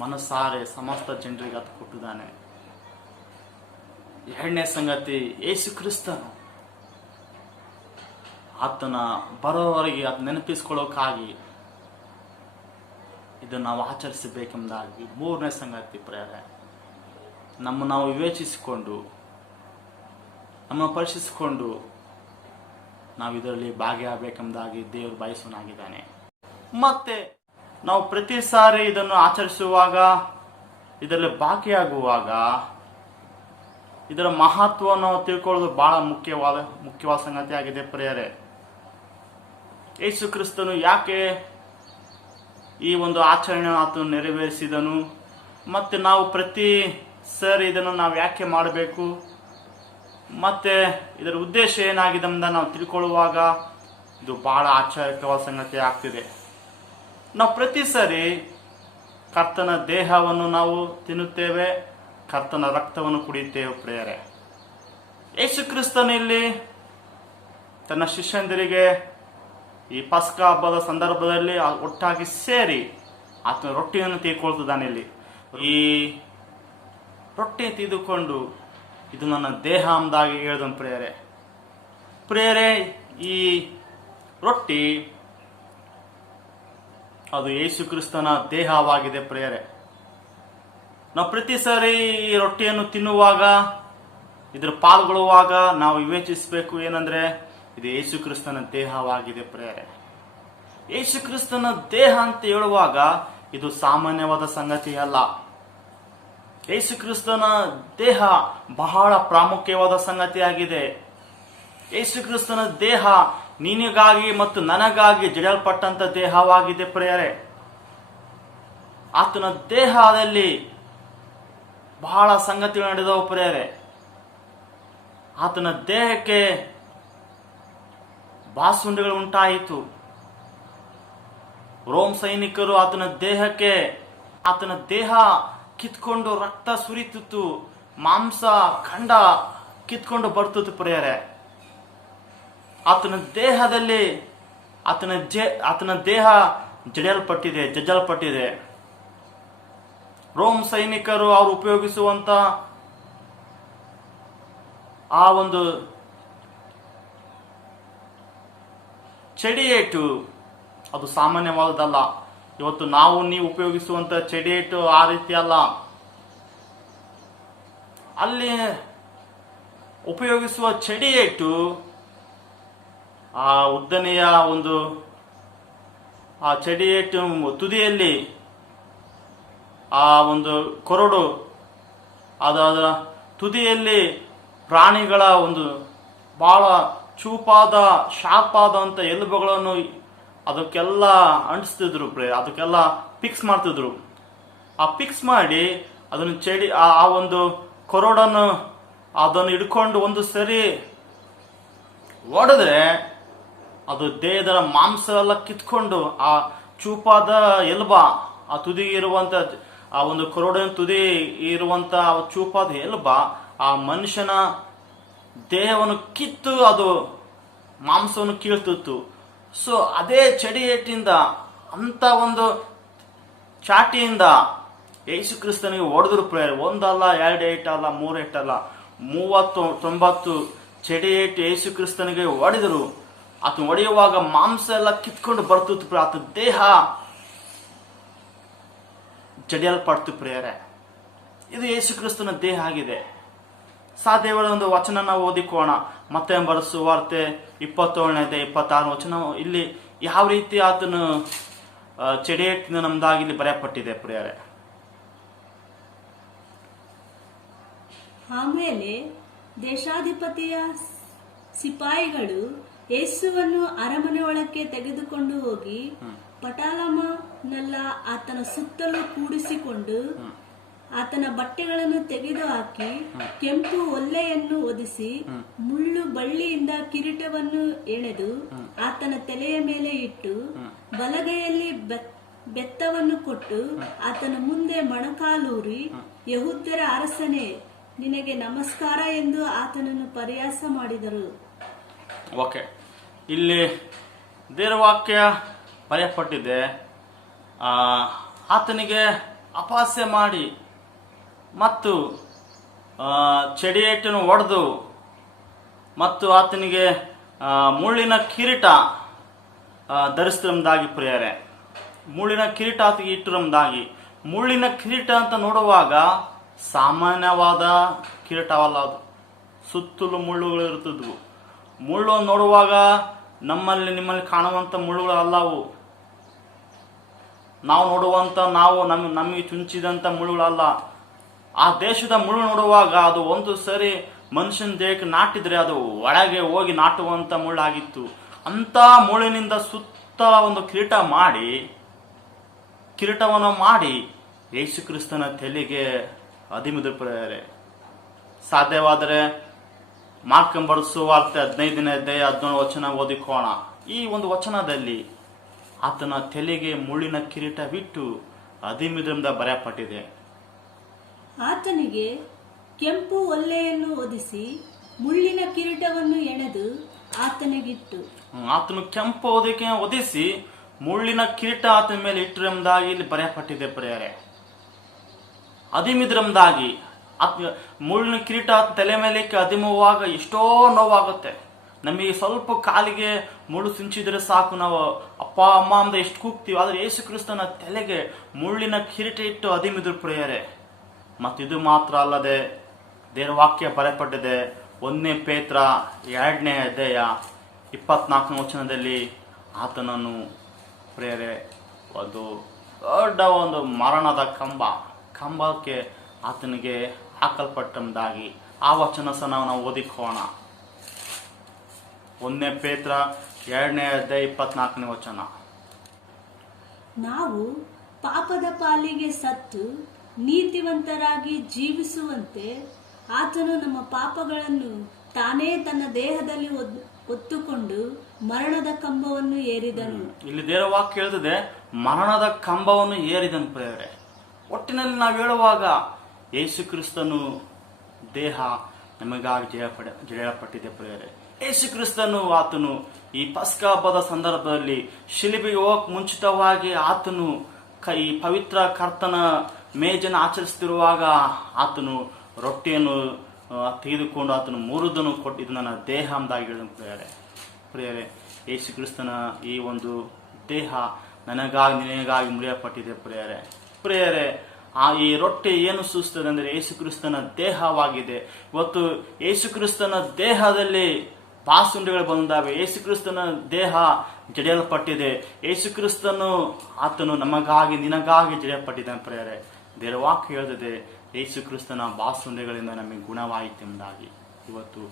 ಮನಸ್ಸಾರೆ ಸಮಸ್ತ ಜನರಿಗೆ ಆತ ಕೊಟ್ಟಿದ್ದಾನೆ. ಎರಡನೇ ಸಂಗತಿ, ಯೇಸು ಕ್ರಿಸ್ತನು ಆತನ ಬರೋವರೆಗೆ ಆತ ನೆನಪಿಸ್ಕೊಳ್ಳೋಕ್ಕಾಗಿ ಇದನ್ನು ನಾವು ಆಚರಿಸಬೇಕೆಂಬುದಾಗಿ. ಮೂರನೇ ಸಂಗತಿ ಪ್ರಿಯರೇ, ನಾವು ವಿವೇಚಿಸಿಕೊಂಡು, ನಮ್ಮನ್ನು ಪರೀಕ್ಷಿಸಿಕೊಂಡು ನಾವು ಇದರಲ್ಲಿ ಭಾಗಿಯಾಗಬೇಕೆಂಬುದಾಗಿ ದೇವರು ಬಯಸುವನಾಗಿದ್ದಾನೆ. ಮತ್ತೆ ನಾವು ಪ್ರತಿ ಸಾರಿ ಇದನ್ನು ಆಚರಿಸುವಾಗ, ಇದರಲ್ಲಿ ಭಾಗಿಯಾಗುವಾಗ ಇದರ ಮಹತ್ವವನ್ನು ತಿಳ್ಕೊಳ್ಳೋದು ಬಹಳ ಮುಖ್ಯವಾದ ಸಂಗತಿ ಆಗಿದೆ. ಪ್ರಿಯರೇ, ಯೇಸು ಕ್ರಿಸ್ತನು ಯಾಕೆ ಈ ಒಂದು ಆಚರಣೆ ಆತನು ನೆರವೇರಿಸಿದನು, ಮತ್ತೆ ನಾವು ಪ್ರತಿ ಸರಿ ಇದನ್ನು ನಾವು ಯಾಕೆ ಮಾಡಬೇಕು, ಮತ್ತೆ ಇದರ ಉದ್ದೇಶ ಏನಾಗಿದೆ ಅಂತ ನಾವು ತಿಳ್ಕೊಳ್ಳುವಾಗ ಇದು ಬಹಳ ಆಶ್ಚರ್ಯಕರವಾದ ಸಂಗತಿ ಆಗ್ತಿದೆ. ನಾವು ಪ್ರತಿ ಸರಿ ಕರ್ತನ ದೇಹವನ್ನು ನಾವು ತಿನ್ನುತ್ತೇವೆ, ಕರ್ತನ ರಕ್ತವನ್ನು ಕುಡಿಯುತ್ತೇವೆ. ಪ್ರಿಯರೇ, ಯೇಸು ಕ್ರಿಸ್ತನು ಇಲ್ಲಿ ತನ್ನ ಶಿಷ್ಯಂದಿರಿಗೆ ಈ ಪಸ್ಕ ಹಬ್ಬದ ಸಂದರ್ಭದಲ್ಲಿ ಒಟ್ಟಾಗಿ ಸೇರಿ ಆತನ ರೊಟ್ಟಿಯನ್ನು ತೆಗೆದುಕೊಳ್ತಿದ್ದಾನೆ. ಇಲ್ಲಿ ಈ ರೊಟ್ಟಿ ತೆಗೆದುಕೊಂಡು ಇದು ನನ್ನ ದೇಹ ಎಂಬುದಾಗಿ ಹೇಳಿದನು. ಪ್ರಿಯರೇ, ಈ ರೊಟ್ಟಿ ಅದು ಯೇಸು ಕ್ರಿಸ್ತನ ದೇಹವಾಗಿದೆ. ಪ್ರಿಯರೇ, ನಾವು ಪ್ರತಿ ಸಾರಿ ಈ ರೊಟ್ಟಿಯನ್ನು ತಿನ್ನುವಾಗ, ಇದ್ರ ಪಾಲ್ಗೊಳ್ಳುವಾಗ ನಾವು ವಿವೇಚಿಸಬೇಕು. ಏನಂದ್ರೆ ಇದು ಯೇಸು ಕ್ರಿಸ್ತನ ದೇಹವಾಗಿದೆ. ಪ್ರಿಯರೇ, ಯೇಸು ಕ್ರಿಸ್ತನ ದೇಹ ಅಂತ ಹೇಳುವಾಗ ಇದು ಸಾಮಾನ್ಯವಾದ ಸಂಗತಿ ಅಲ್ಲ. ಯೇಸು ಕ್ರಿಸ್ತನ ದೇಹ ಬಹಳ ಪ್ರಾಮುಖ್ಯವಾದ ಸಂಗತಿಯಾಗಿದೆ. ಯೇಸು ಕ್ರಿಸ್ತನ ದೇಹ ನಿನಗಾಗಿ ಮತ್ತು ನನಗಾಗಿ ಜಡಲ್ಪಟ್ಟಂತ ದೇಹವಾಗಿದೆ. ಪ್ರಿಯರೇ, ಆತನ ದೇಹದಲ್ಲಿ ಬಹಳ ಸಂಗತಿಗಳು ನಡೆದವು. ಪ್ರಿಯರೇ, ಆತನ ದೇಹಕ್ಕೆ ಬಾಸುಂಡೆಗಳು ಉಂಟಾಯಿತು. ರೋಮ್ ಸೈನಿಕರು ಆತನ ದೇಹ ಕಿತ್ಕೊಂಡು ರಕ್ತ ಸುರಿತಿತ್ತು, ಮಾಂಸ ಖಂಡ ಕಿತ್ಕೊಂಡು ಬರ್ತಿತ್ತು. ಪ್ರಿಯರೇ, ಆತನ ದೇಹದಲ್ಲಿ ಆತನ ದೇಹ ಜಜ್ಜಲ್ಪಟ್ಟಿದೆ. ರೋಮ್ ಸೈನಿಕರು ಅವರು ಉಪಯೋಗಿಸುವಂತ ಆ ಒಂದು ಚಡಿಯೇಟು ಅದು ಸಾಮಾನ್ಯವಾದಲ್ಲ. ಇವತ್ತು ನೀವು ಉಪಯೋಗಿಸುವಂತ ಚಡಿಯೇಟು ಆ ರೀತಿ ಅಲ್ಲ. ಅಲ್ಲಿ ಉಪಯೋಗಿಸುವ ಚಡಿಯೇಟು ಆ ಉದ್ದನೆಯ ಒಂದು ಆ ಚಡಿಯೇಟು ತುದಿಯಲ್ಲಿ ಆ ಒಂದು ಕೊರಡು ಅದರ ತುದಿಯಲ್ಲಿ ಪ್ರಾಣಿಗಳ ಒಂದು ಬಹಳ ಚೂಪಾದ ಶಾರ್ಪಾದಂತ ಎಲುಬುಗಳನ್ನು ಅದಕ್ಕೆಲ್ಲ ಅಂಟಿಸ್ತಿದ್ರು ಅದಕ್ಕೆಲ್ಲ ಫಿಕ್ಸ್ ಮಾಡ್ತಿದ್ರು. ಆ ಫಿಕ್ಸ್ ಮಾಡಿ ಅದನ್ನು ಆ ಒಂದು ಕೊರಡನ್ನು ಅದನ್ನು ಹಿಡ್ಕೊಂಡು ಒಂದು ಸರಿ ಹೊಡೆದ್ರೆ ಅದು ದೇಹದ ಮಾಂಸ ಎಲ್ಲ ಕಿತ್ಕೊಂಡು ಆ ಚೂಪಾದ ಎಲುಬ ಆ ತುದಿ ಇರುವಂತ ಆ ಒಂದು ಕೊರಡಿನ ತುದಿ ಇರುವಂತ ಚೂಪಾದ ಎಲುಬ ಆ ಮನುಷ್ಯನ ದೇಹವನ್ನು ಕಿತ್ತು ಅದು ಮಾಂಸವನ್ನು ಕೀಳ್ತಿತ್ತು. ಸೊ ಅದೇ ಚಡಿಯೇಟಿಂದ ಅಂತ ಒಂದು ಚಾಟಿಯಿಂದ ಯೇಸು ಕ್ರಿಸ್ತನಿಗೆ ಹೊಡೆದ್ರು ಪ್ರೇಯರ್. ಒಂದಲ್ಲ, 2 ಏಟಲ್ಲ, 3 ಏಟಲ್ಲ, 30-90 ಚಡಿಯೇಟು ಯೇಸು ಕ್ರಿಸ್ತನಿಗೆ ಹೊಡೆದರು. ಆತನ ಹೊಡೆಯುವಾಗ ಮಾಂಸ ಎಲ್ಲ ಕಿತ್ಕೊಂಡು ಬರ್ತಿತ್ತು. ಆತನ ದೇಹ ಜಡಿಯಲ್ಪಡ್ತು ಪ್ರೇಯರೇ. ಇದು ಯೇಸು ಕ್ರಿಸ್ತನ ದೇಹ ಆಗಿದೆ. ಸಾಧ್ಯವಾದ ಒಂದು ವಚನ ನಾವು ಓದಿಕೋಣ. ಮತ್ತೆ ಬರೆದ ಸುವಾರ್ತೆ 27-26 ವಚನ. ಇಲ್ಲಿ ಯಾವ ರೀತಿ ಆತನು ಚಡಿಯೇಟಿನ ನಮ್ದಾಗಿ ಇಲ್ಲಿ ಬರೆಯಲ್ಪಟ್ಟಿದೆ ಪ್ರಿಯರೇ. ಆಮೇಲೆ ದೇಶಾಧಿಪತಿಯ ಸಿಪಾಯಿಗಳು ಯೇಸುವನ್ನು ಅರಮನೆ ಒಳಕ್ಕೆ ತೆಗೆದುಕೊಂಡು ಹೋಗಿ ಪಟಾಲಮನೆಲ್ಲ ಆತನ ಸುತ್ತಲೂ ಕೂಡಿಸಿಕೊಂಡು ಆತನ ಬಟ್ಟೆಗಳನ್ನು ತೆಗೆದುಹಾಕಿ ಕೆಂಪು ಒಲ್ಲೆಯನ್ನು ಒದಿಸಿ ಮುಳ್ಳು ಬಳ್ಳಿಯಿಂದ ಕಿರೀಟವನ್ನು ಎಳೆದು ಆತನ ತಲೆಯ ಮೇಲೆ ಇಟ್ಟು ಬಲಗೈಯಲ್ಲಿ ಬೆತ್ತವನ್ನು ಕೊಟ್ಟು ಆತನ ಮುಂದೆ ಮೊಣಕಾಲೂರಿ, ಯೆಹೂದ್ಯರ ಅರಸನೇ, ನಿನಗೆ ನಮಸ್ಕಾರ ಎಂದು ಆತನನ್ನು ಪರಿಹಾಸ ಮಾಡಿದರು. ಓಕೆ, ಇಲ್ಲಿ ದೇವವಾಕ್ಯ ಬರೆಯಲ್ಪಟ್ಟಿದೆ. ಆತನಿಗೆ ಅಪಹಾಸ್ಯ ಮಾಡಿ ಮತ್ತು ಚಡಿಯೇಟನ್ನು ಹೊಡೆದು ಮತ್ತು ಆತನಿಗೆ ಮುಳ್ಳಿನ ಕಿರೀಟ ಧರಿಸಿದಂದಾಗಿ ಪ್ರಿಯರೇ. ಮುಳ್ಳಿನ ಕಿರೀಟ ಆತನಿಗೆ ಇಟ್ಟಿರಂದಾಗಿ. ಮುಳ್ಳಿನ ಕಿರೀಟ ಅಂತ ನೋಡುವಾಗ ಸಾಮಾನ್ಯವಾದ ಕಿರೀಟವಲ್ಲ, ಅದು ಸುತ್ತಲೂ ಮುಳ್ಳುಗಳು ಇರ್ತಿದ್ವು. ಮುಳ್ಳು ನೋಡುವಾಗ ನಿಮ್ಮಲ್ಲಿ ಕಾಣುವಂತ ಮುಳ್ಳುಗಳು ಅಲ್ಲವು. ನಾವು ನೋಡುವಂತ ನಮಗೆ ಚುಂಚಿದಂತ ಮುಳ್ಳುಗಳಲ್ಲ. ಆ ದೇಶದ ಮುಳ್ಳು ನೋಡುವಾಗ ಅದು ಒಂದು ಸರಿ ಮನುಷ್ಯನ ದೇಹಕ್ಕೆ ನಾಟಿದ್ರೆ ಅದು ಒಳಗೆ ಹೋಗಿ ನಾಟುವಂತ ಮುಳ್ಳಾಗಿತ್ತು. ಅಂತ ಮುಳ್ಳಿನಿಂದ ಸುತ್ತ ಒಂದು ಕಿರೀಟವನ್ನು ಮಾಡಿ ಯೇಸು ಕ್ರಿಸ್ತನ ತಲೆಗೆ ಅದಿಮಿದ್ರು ಪ್ರಿಯರೇ. ಸಾಧ್ಯವಾದರೆ ಮಾರ್ಕಂಬರ ಸುವಾರ್ತೆ 15-17 ವಚನ ಓದಿಕೋಣ. ಈ ಒಂದು ವಚನದಲ್ಲಿ ಆತನ ತಲೆಗೆ ಮುಳ್ಳಿನ ಕಿರೀಟ ಬಿಟ್ಟು ಅದಿಮಿದ್ರಿಂದ ಬರೆಯಲ್ಪಟ್ಟಿದೆ. ಆತನಿಗೆ ಕೆಂಪು ಒಲ್ಲೆಯನ್ನು ಒದಿಸಿ ಮುಳ್ಳಿನ ಕಿರೀಟವನ್ನು ಎಣೆದು ಆತನಿಗಿಟ್ಟು. ಆತನು ಕೆಂಪು ಒದಿಸಿ ಮುಳ್ಳಿನ ಕಿರೀಟ ಆತನ ಮೇಲೆ ಇಟ್ಟಿರಂದಾಗಿ ಇಲ್ಲಿ ಬರೆಯಲ್ಪಟ್ಟಿದೆ ಪ್ರಿಯರೇ. ಅದಿಮಿದ್ರಂದಾಗಿ ಮುಳ್ಳಿನ ಕಿರೀಟ ತಲೆ ಮೇಲೆ ಅದಿಮುವಾಗ ಎಷ್ಟೋ ನೋವಾಗುತ್ತೆ. ನಮಗೆ ಸ್ವಲ್ಪ ಕಾಲಿಗೆ ಮುಳ್ಳು ಸಿಂಚಿದ್ರೆ ಸಾಕು, ನಾವು ಅಪ್ಪ ಅಮ್ಮ ಅಂತ ಎಷ್ಟು ಕೂಗ್ತೀವಿ. ಆದ್ರೆ ಯೇಸು ಕ್ರಿಸ್ತನ ತಲೆಗೆ ಮುಳ್ಳಿನ ಕಿರೀಟ ಇಟ್ಟು ಅದಿಮಿದ್ರು ಪ್ರಿಯರೇ. ಮತ್ತಿದು ಮಾತ್ರ ಅಲ್ಲದೆ ದೇವವಾಕ್ಯ ಬರೆಯಲ್ಪಟ್ಟಿದೆ. 1 ಪೇತ್ರ 2-24 ವಚನದಲ್ಲಿ ಆತನನ್ನು ಪ್ರಿಯರೇ ಒಂದು ದೊಡ್ಡ ಒಂದು ಮರಣದ ಕಂಬಕ್ಕೆ ಆತನಿಗೆ ಹಾಕಲ್ಪಟ್ಟಂದಾಗಿ ಆ ವಚನ ಸಹ ನಾವು ಓದಿಕೋಣ. 1 ಪೇತ್ರ 2-24 ವಚನ. ನಾವು ಪಾಪದ ಪಾಲಿಗೆ ಸತ್ತು ನೀತಿವಂತರಾಗಿ ಜೀವಿಸುವಂತೆ ಆತನು ನಮ್ಮ ಪಾಪಗಳನ್ನು ತಾನೇ ತನ್ನ ದೇಹದಲ್ಲಿ ಹೊತ್ತುಕೊಂಡು ಮರಣದ ಕಂಬವನ್ನು ಏರಿದನು. ಇಲ್ಲಿ ದೇವವಾಕ್ಯ ಹೇಳ್ತದೆ, ಮರಣದ ಕಂಬವನ್ನು ಏರಿದನು ಪ್ರಿಯರೇ. ಒಟ್ಟಿನಲ್ಲಿ ನಾವು ಹೇಳುವಾಗ ಯೇಸು ಕ್ರಿಸ್ತನು ದೇಹ ನಮಗಾಗಿ ಜಯಪಟ್ಟಿದೆ ಪ್ರಿಯರೇ. ಯೇಸು ಕ್ರಿಸ್ತನು ಆತನು ಈ ಪಸ್ಕ ಹಬ್ಬದ ಸಂದರ್ಭದಲ್ಲಿ ಶಿಲುಬೆಗೆ ಹೋಗಕ್ ಮುಂಚಿತವಾಗಿ ಆತನು ಈ ಪವಿತ್ರ ಕರ್ತನ ಮೇಜನ್ನು ಆಚರಿಸುತ್ತಿರುವಾಗ ಆತನು ರೊಟ್ಟಿಯನ್ನು ತೆಗೆದುಕೊಂಡು ಆತನು ಮುರಿದನು ಕೊಟ್ಟಿದ್ದು ನನ್ನ ದೇಹ ಅಂದಾಗಿ ಹೇಳಿದನು ಪ್ರಿಯರೇ. ಯೇಸು ಕ್ರಿಸ್ತನ ಈ ಒಂದು ದೇಹ ನನಗಾಗಿ ನಿನಗಾಗಿ ಮುರಿಯಲ್ಪಟ್ಟಿದೆ ಪ್ರಿಯರೇ. ಈ ರೊಟ್ಟಿ ಏನು ಸೂಚಿಸ್ತದೆ ಅಂದರೆ ಯೇಸು ಕ್ರಿಸ್ತನ ದೇಹವಾಗಿದೆ. ಇವತ್ತು ಯೇಸು ಕ್ರಿಸ್ತನ ದೇಹದಲ್ಲಿ ಬಾಸುಂಡೆಗಳು ಬಂದಾವೆ. ಯೇಸು ಕ್ರಿಸ್ತನ ದೇಹ ಜಡಿಯಲ್ಪಟ್ಟಿದೆ. ಯೇಸು ಕ್ರಿಸ್ತನು ಆತನು ನಮಗಾಗಿ ನಿನಗಾಗಿ ಜಡಿಯಲ್ಪಟ್ಟಿದ್ದಾನೆ ಪ್ರಿಯರೇ. ದೇವರ ವಾಕ್ಯ ಹೇಳ್ತದೆ, ಯೇಸು ಕ್ರಿಸ್ತನ ಬಾಸುಂಡೆಗಳಿಂದ ನಮಗೆ ಗುಣವಾಯಿತೆಂಬುದಾಗಿ. ಇವತ್ತು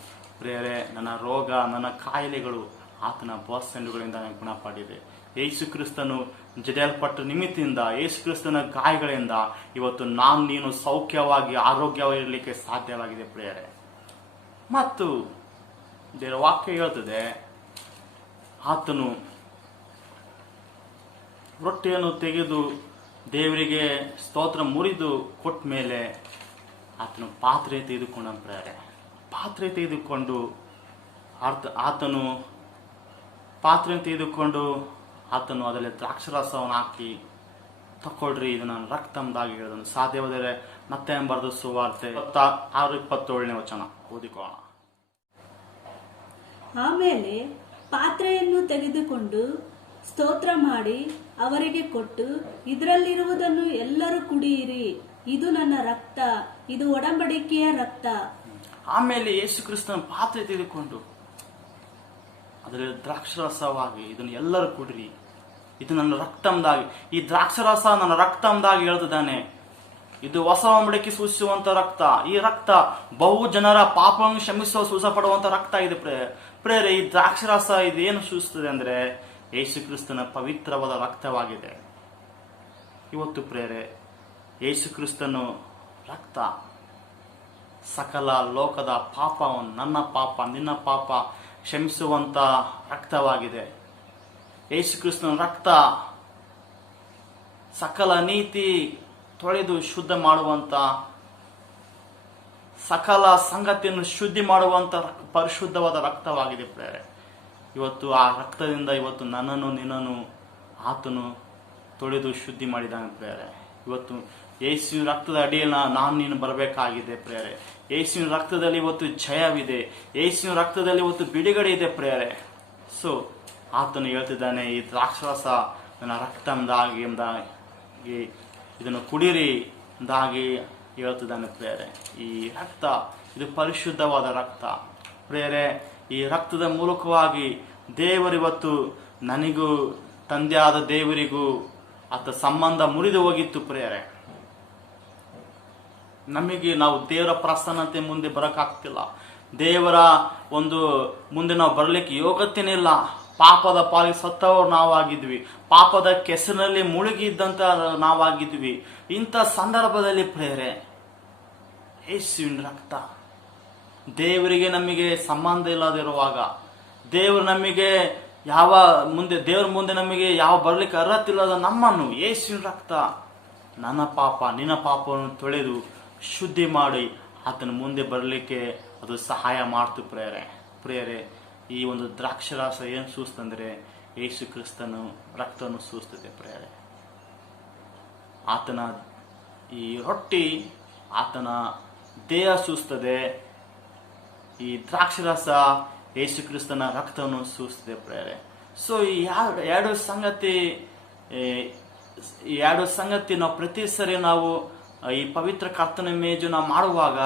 ಪ್ರಿಯರೇ, ನನ್ನ ರೋಗ, ನನ್ನ ಕಾಯಿಲೆಗಳು ಆತನ ಬಾಸುಂಡೆಗಳಿಂದ ನನಗೆ ಗುಣಪಟ್ಟಿದೆ. ಯೇಸು ಕ್ರಿಸ್ತನು ಜಡಿಯಲ್ಪಟ್ಟ ನಿಮಿತ್ತದಿಂದ, ಯೇಸು ಕ್ರಿಸ್ತನ ಗಾಯಗಳಿಂದ ಇವತ್ತು ನಾನು ನೀನು ಸೌಖ್ಯವಾಗಿ ಆರೋಗ್ಯವಾಗಿರಲಿಕ್ಕೆ ಸಾಧ್ಯವಾಗಿದೆ ಪ್ರಿಯರೇ. ಮತ್ತು ದೇವರ ವಾಕ್ಯ ಹೇಳ್ತದೆ, ಆತನು ರೊಟ್ಟಿಯನ್ನು ತೆಗೆದು ದೇವರಿಗೆ ಸ್ತೋತ್ರ ಮುರಿದು ಕೊಟ್ಟ ಮೇಲೆ ಆತನು ಪಾತ್ರೆ ತೆಗೆದುಕೊಂಡ ಪ್ರಿಯರೇ. ಪಾತ್ರೆ ತೆಗೆದುಕೊಂಡು ಆತನು ಅದರಲ್ಲಿ ದ್ರಾಕ್ಷರಸವನ್ನು ಹಾಕಿ, ತಕೊಳ್ರಿ, ಇದು ನಾನು ರಕ್ತ ಎಂಬುದಾಗಿ ಹೇಳಿದನು. ಸಾಧ್ಯವಾದರೆ ಮತ್ತೆ ಬರೆದ ಸುವಾರ್ತೆ 6:27 ವಚನ ಓದಿಕೊಳ್ಳೋಣ. ಆಮೇಲೆ ಪಾತ್ರೆಯನ್ನು ತೆಗೆದುಕೊಂಡು ಸ್ತೋತ್ರ ಮಾಡಿ ಅವರಿಗೆ ಕೊಟ್ಟು, ಇದರಲ್ಲಿರುವುದನ್ನು ಎಲ್ಲರೂ ಕುಡಿಯಿರಿ, ಇದು ನನ್ನ ರಕ್ತ, ಇದು ಒಡಂಬಡಿಕೆಯ ರಕ್ತ. ಆಮೇಲೆ ಯೇಸು ಕ್ರಿಸ್ತನ ಪಾತ್ರೆ ತೆಗೆದುಕೊಂಡು ಅದರಲ್ಲಿ ದ್ರಾಕ್ಷರಸವಾಗಿ, ಇದನ್ನು ಎಲ್ಲರೂ ಕುಡಿರಿ, ಇದು ನನ್ನ ರಕ್ತಂದಾಗಿ. ಈ ದ್ರಾಕ್ಷರಸ ನನ್ನ ರಕ್ತಂದಾಗಿ ಹೇಳ್ತಿದ್ದಾನೆ. ಇದು ಹೊಸ ಒಡಂಬಡಿಕೆ ಸೂಚಿಸುವಂತ ರಕ್ತ. ಈ ರಕ್ತ ಬಹು ಜನರ ಪಾಪವನ್ನು ಕ್ಷಮಿಸುವ ಸೂಸಪಡುವಂತ ರಕ್ತ ಇದೆ ಪ್ರೇರೆ. ಈ ದ್ರಾಕ್ಷರಸ ಇದು ಏನು ಸೂಚಿಸ್ತದೆ ಅಂದ್ರೆ ಯೇಸು ಕ್ರಿಸ್ತನ ಪವಿತ್ರವಾದ ರಕ್ತವಾಗಿದೆ. ಇವತ್ತು ಪ್ರೇರೆ, ಯೇಸು ಕ್ರಿಸ್ತನು ರಕ್ತ ಸಕಲ ಲೋಕದ ಪಾಪವನ್ನು, ನನ್ನ ಪಾಪ ನಿನ್ನ ಪಾಪ ಕ್ಷಮಿಸುವಂತ ರಕ್ತವಾಗಿದೆ. ಯೇಸು ಕ್ರಿಸ್ತನ ರಕ್ತ ಸಕಲ ನೀತಿ ತೊಳೆದು ಶುದ್ಧ ಮಾಡುವಂತ, ಸಕಲ ಸಂಗತಿಯನ್ನು ಶುದ್ಧಿ ಮಾಡುವಂತ ಪರಿಶುದ್ಧವಾದ ರಕ್ತವಾಗಿದೆ ಪ್ರೇರೆ. ಇವತ್ತು ಆ ರಕ್ತದಿಂದ ಇವತ್ತು ನನ್ನನ್ನು ನಿನ್ನನ್ನು ಆತನು ತೊಳೆದು ಶುದ್ಧಿ ಮಾಡಿದ್ದಾನೆ ಪ್ರೇರೆ. ಇವತ್ತು ಯೇಸುವಿನ ರಕ್ತದ ಅಡಿಯಲ್ಲಿ ನಾನು ನೀನು ಬರಬೇಕಾಗಿದೆ ಪ್ರೇರೆ. ಯೇಸುವಿನ ರಕ್ತದಲ್ಲಿ ಇವತ್ತು ಜಯವಿದೆ. ಯೇಸುವಿನ ರಕ್ತದಲ್ಲಿ ಇವತ್ತು ಬಿಡುಗಡೆ ಇದೆ ಪ್ರೇರೆ. ಸೊ ಆತನು ಹೇಳ್ತಿದ್ದಾನೆ, ಈ ದ್ರಾಕ್ಷರಸ ನನ್ನ ರಕ್ತಂದಾಗಿ ಎಂದಾಗಿ ಇದನ್ನು ಕುಡಿರಿ ಎಂದಾಗಿ ಹೇಳ್ತಿದ್ದಾನೆ ಪ್ರೇರೆ. ಈ ರಕ್ತ ಇದು ಪರಿಶುದ್ಧವಾದ ರಕ್ತ ಪ್ರೇರೆ. ಈ ರಕ್ತದ ಮೂಲಕವಾಗಿ ದೇವರಿವತ್ತು ನನಗೂ ತಂದೆಯಾದ ದೇವರಿಗೂ ಆತ ಸಂಬಂಧ ಮುರಿದು ಹೋಗಿತ್ತು ಪ್ರೇರೆ. ನಮಗೆ ನಾವು ದೇವರ ಪ್ರಸನ್ನತೆ ಮುಂದೆ ಬರಕಾಗ್ತಿಲ್ಲ. ದೇವರ ಒಂದು ಮುಂದೆ ನಾವು ಬರಲಿಕ್ಕೆ ಯೋಗ್ಯತೆನೇ ಇಲ್ಲ. ಪಾಪದ ಪಾಲಿಗೆ ಸತ್ತವರು ನಾವಾಗಿದ್ವಿ. ಪಾಪದ ಕೆಸರಿನಲ್ಲಿ ಮುಳುಗಿದ್ದಂತ ನಾವಾಗಿದ್ವಿ. ಇಂಥ ಸಂದರ್ಭದಲ್ಲಿ ಪ್ರೇರೆ, ಯೇಸುವಿನ ರಕ್ತ ದೇವರಿಗೆ ನಮಗೆ ಸಂಬಂಧ ಇಲ್ಲದಿರುವಾಗ, ದೇವರು ನಮಗೆ ದೇವರ ಮುಂದೆ ನಮಗೆ ಯಾವ ಬರ್ಲಿಕ್ಕೆ ಅರ್ಹತೆ ಇಲ್ಲದ ನಮ್ಮನ್ನು ಯೇಸುವಿನ ರಕ್ತ ನನ್ನ ಪಾಪ ನಿನ್ನ ಪಾಪವನ್ನು ತೊಳೆದು ಶುದ್ಧಿ ಮಾಡಿ ಆತನ ಮುಂದೆ ಬರಲಿಕ್ಕೆ ಅದು ಸಹಾಯ ಮಾಡ್ತು ಪ್ರೇರೆ. ಈ ಒಂದು ದ್ರಾಕ್ಷರಸ ಏನು ಸೂಸ್ತಂದ್ರೆ ಯೇಸು ಕ್ರಿಸ್ತನು ರಕ್ತವನ್ನು ಸೂಸ್ತದೆ ಪ್ರೇರೆ. ಆತನ ಈ ರೊಟ್ಟಿ ಆತನ ದೇಹ ಸೂಸ್ತದೆ. ಈ ದ್ರಾಕ್ಷರಸ ಯೇಸು ಕ್ರಿಸ್ತನ ರಕ್ತವನ್ನು ಸೂಸ್ತದೆ ಪ್ರೇರೆ. ಸೊ ಈ ಎರಡು ಸಂಗತಿ ನಾವು ಪ್ರತಿ ಸರಿ ನಾವು ಈ ಪವಿತ್ರ ಕರ್ತನ ಮೇಜು ನಾವು ಮಾಡುವಾಗ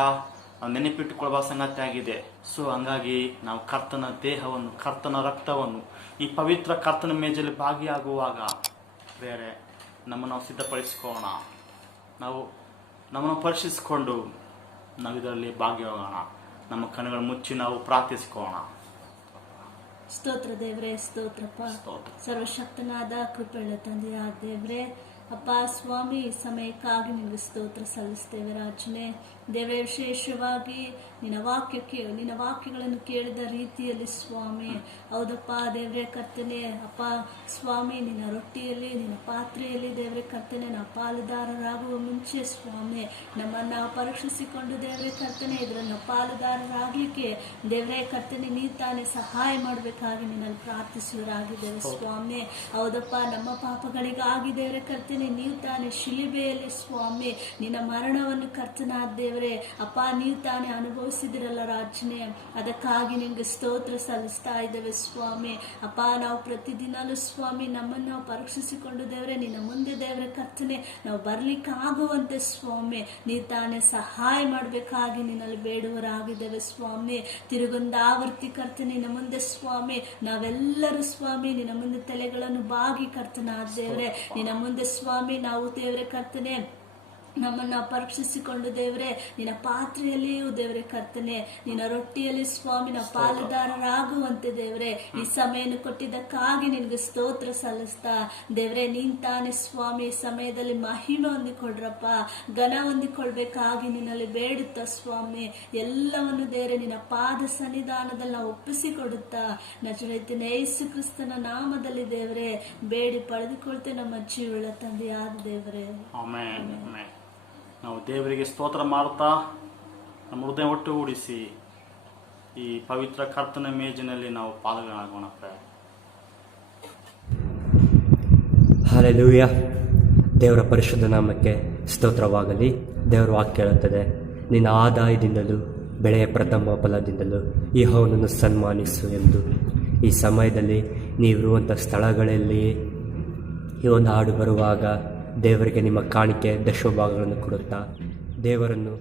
ನೆನಪಿಟ್ಟುಕೊಳ್ಳುವ ಸಂಗತಿ ಆಗಿದೆ. ಸೊ ಹಂಗಾಗಿ ನಾವು ಕರ್ತನ ದೇಹವನ್ನು, ಕರ್ತನ ರಕ್ತವನ್ನು ಈ ಪವಿತ್ರ ಕರ್ತನ ಮೇಜಲ್ಲಿ ಭಾಗಿಯಾಗುವಾಗ ಬೇರೆ ನಮ್ಮನ್ನು ನಾವು ಸಿದ್ಧಪಡಿಸಿಕೊಳ್ಳೋಣ. ನಾವು ನಮ್ಮನ್ನು ಪರೀಕ್ಷಿಸಿಕೊಂಡು ನಾವು ಇದರಲ್ಲಿ ಭಾಗಿಯಾಗೋಣ. ನಮ್ಮ ಕಣ್ಣುಗಳು ಮುಚ್ಚಿ ನಾವು ಪ್ರಾರ್ಥಿಸಿಕೊಳ್ಳೋಣ. ಸ್ತೋತ್ರ ದೇವ್ರೆ, ಸ್ತೋತ್ರಪ್ಪ. ಸರ್ವಶಕ್ತನಾದ ಕೃಪೆಯುಳ್ಳ ತಂದೆಯ ದೇವ್ರೆ, ಅಪ್ಪ ಸ್ವಾಮಿ, ಸಮಯಕ್ಕಾಗಿ ನಿಮಗೆ ಸ್ತೋತ್ರ ಸಲ್ಲಿಸ್ತೇವೆ ರಾಜನೇ. ದೇವರೇ, ವಿಶೇಷವಾಗಿ ನಿನ್ನ ವಾಕ್ಯಗಳನ್ನು ಕೇಳಿದ ರೀತಿಯಲ್ಲಿ ಸ್ವಾಮಿ, ಹೌದಪ್ಪ ದೇವರೇ ಕರ್ತನೆ, ಅಪ್ಪ ಸ್ವಾಮಿ, ನಿನ್ನ ರೊಟ್ಟಿಯಲ್ಲಿ ನಿನ್ನ ಪಾತ್ರೆಯಲ್ಲಿ ದೇವರೇ ಕರ್ತನೆ ನಾವು ಪಾಲುದಾರರಾಗುವ ಮುಂಚೆ ಸ್ವಾಮಿ ನಮ್ಮನ್ನು ನಾವು ಪರೀಕ್ಷಿಸಿಕೊಂಡು ದೇವರೇ ಕರ್ತನೆ ಇದರಲ್ಲಿ ಪಾಲುದಾರರಾಗಲಿಕ್ಕೆ ದೇವರೇ ಕರ್ತನೆ ನೀವು ತಾನೇ ಸಹಾಯ ಮಾಡಬೇಕಾಗಿ ನಿನ್ನಲ್ಲಿ ಪ್ರಾರ್ಥಿಸುವರಾಗಿದ್ದೇವೆ ಸ್ವಾಮಿ. ಹೌದಪ್ಪ, ನಮ್ಮ ಪಾಪಗಳಿಗಾಗಿ ದೇವರೇ ಕರ್ತನೆ ನೀವು ತಾನೇ ಶಿಲುಬೆಯಲ್ಲಿ ಸ್ವಾಮಿ ನಿನ್ನ ಮರಣವನ್ನು ಕರ್ತನಾದ ದೇವರೇ ಅಪ್ಪ ನೀವು ತಾನೇ ಅನುಭವಿಸಿ ತೋರಿಸಿದಿರಲ್ಲ ರಾಜನೇ, ಅದಕ್ಕಾಗಿ ನಿಮ್ಗೆ ಸ್ತೋತ್ರ ಸಲ್ಲಿಸ್ತಾ ಇದ್ದೇವೆ ಸ್ವಾಮಿ. ಅಪ್ಪ, ನಾವು ಪ್ರತಿದಿನಲೂ ಸ್ವಾಮಿ ನಮ್ಮನ್ನು ನಾವು ಪರೀಕ್ಷಿಸಿಕೊಂಡು ದೇವರೇ ನಿನ್ನ ಮುಂದೆ ದೇವರ ಕರ್ತನೆ ನಾವು ಬರ್ಲಿಕ್ಕಾಗುವಂತೆ ಸ್ವಾಮಿ ನೀ ತಾನೇ ಸಹಾಯ ಮಾಡಬೇಕಾಗಿ ನಿನ್ನಲ್ಲಿ ಬೇಡುವರಾಗಿದ್ದೇವೆ ಸ್ವಾಮಿ. ತಿರುಗೊಂದಾವರ್ತಿ ಕರ್ತನೆ ನಿನ್ನ ಮುಂದೆ ಸ್ವಾಮಿ ನಾವೆಲ್ಲರೂ ಸ್ವಾಮಿ ನಿನ್ನ ಮುಂದೆ ತಲೆಗಳನ್ನು ಬಾಗಿ ಕರ್ತನಾದ ದೇವರೇ ನಿನ್ನ ಮುಂದೆ ಸ್ವಾಮಿ ನಾವು ದೇವರೇ ಕರ್ತನೆ ನಮ್ಮನ್ನು ಪರೀಕ್ಷಿಸಿಕೊಂಡು ದೇವರೇ ನಿನ್ನ ಪಾತ್ರೆಯಲ್ಲಿಯೂ ದೇವರೇ ಕರ್ತನೆ ನಿನ್ನ ರೊಟ್ಟಿಯಲ್ಲಿ ಸ್ವಾಮಿ ನಾವು ಪಾಲುದಾರರಾಗುವಂತೆ ದೇವರೇ ಈ ಸಮಯವನ್ನು ಕೊಟ್ಟಿದ್ದಕ್ಕಾಗಿ ನಿನ್ಗೆ ಸ್ತೋತ್ರ ಸಲ್ಲಿಸ್ತಾ ದೇವರೇ ನೀನ್ ತಾನೇ ಸ್ವಾಮಿ ಈ ಸಮಯದಲ್ಲಿ ಮಹಿಮೆ ಹೊಂದಿಕೊಡ್ರಪ್ಪ, ಘನ ಹೊಂದಿಕೊಳ್ಬೇಕಾಗಿ ನಿನ್ನಲ್ಲಿ ಬೇಡುತ್ತಾ ಸ್ವಾಮಿ ಎಲ್ಲವನ್ನು ದೇವರೇ ನಿನ್ನ ಪಾದ ಸನ್ನಿಧಾನದಲ್ಲಿ ನಾವು ಒಪ್ಪಿಸಿಕೊಡುತ್ತಾ ನಜರೇತಿನ ಯೇಸು ಕ್ರಿಸ್ತನ ನಾಮದಲ್ಲಿ ದೇವರೇ ಬೇಡಿ ಪಡೆದುಕೊಳ್ತೇವೆ ನಮ್ಮ ಜೀವಳ ತಂದೆಯಾದ ದೇವರೇ. ಆಮೆನ್. ಆಮೆನ್. ನಾವು ದೇವರಿಗೆ ಸ್ತೋತ್ರ ಮಾಡ್ತಾ ನಮ್ಮ ಹೃದಯ ಒಟ್ಟುಗೂಡಿಸಿ ಈ ಪವಿತ್ರ ಕರ್ತನ ಮೇಜಿನಲ್ಲಿ ನಾವು ಪಾಲ್ಗೊಳ್ಳೋಣ. ಹಲ್ಲೆಲೂಯಾ. ದೇವರ ಪರಿಶುದ್ಧ ನಾಮಕ್ಕೆ ಸ್ತೋತ್ರವಾಗಲಿ. ದೇವರ ವಾಕ್ಯ ಹೇಳುತ್ತದೆ, ನಿನ್ನ ಆದಾಯದಿಂದಲೂ ಬೆಳೆಯ ಪ್ರಥಮ ಫಲದಿಂದಲೂ ಯೆಹೋವನನ್ನು ಸನ್ಮಾನಿಸು ಎಂದು. ಈ ಸಮಯದಲ್ಲಿ ನೀವಿರುವಂಥ ಸ್ಥಳಗಳಲ್ಲಿ ಈ ಒಂದು ಹಾಡು ಬರುವಾಗ ದೇವರಿಗೆ ನಿಮ್ಮ ಕಾಣಿಕೆ ದಶಭಾಗಗಳನ್ನು ಕೊಡುತ್ತಾ ದೇವರನ್ನು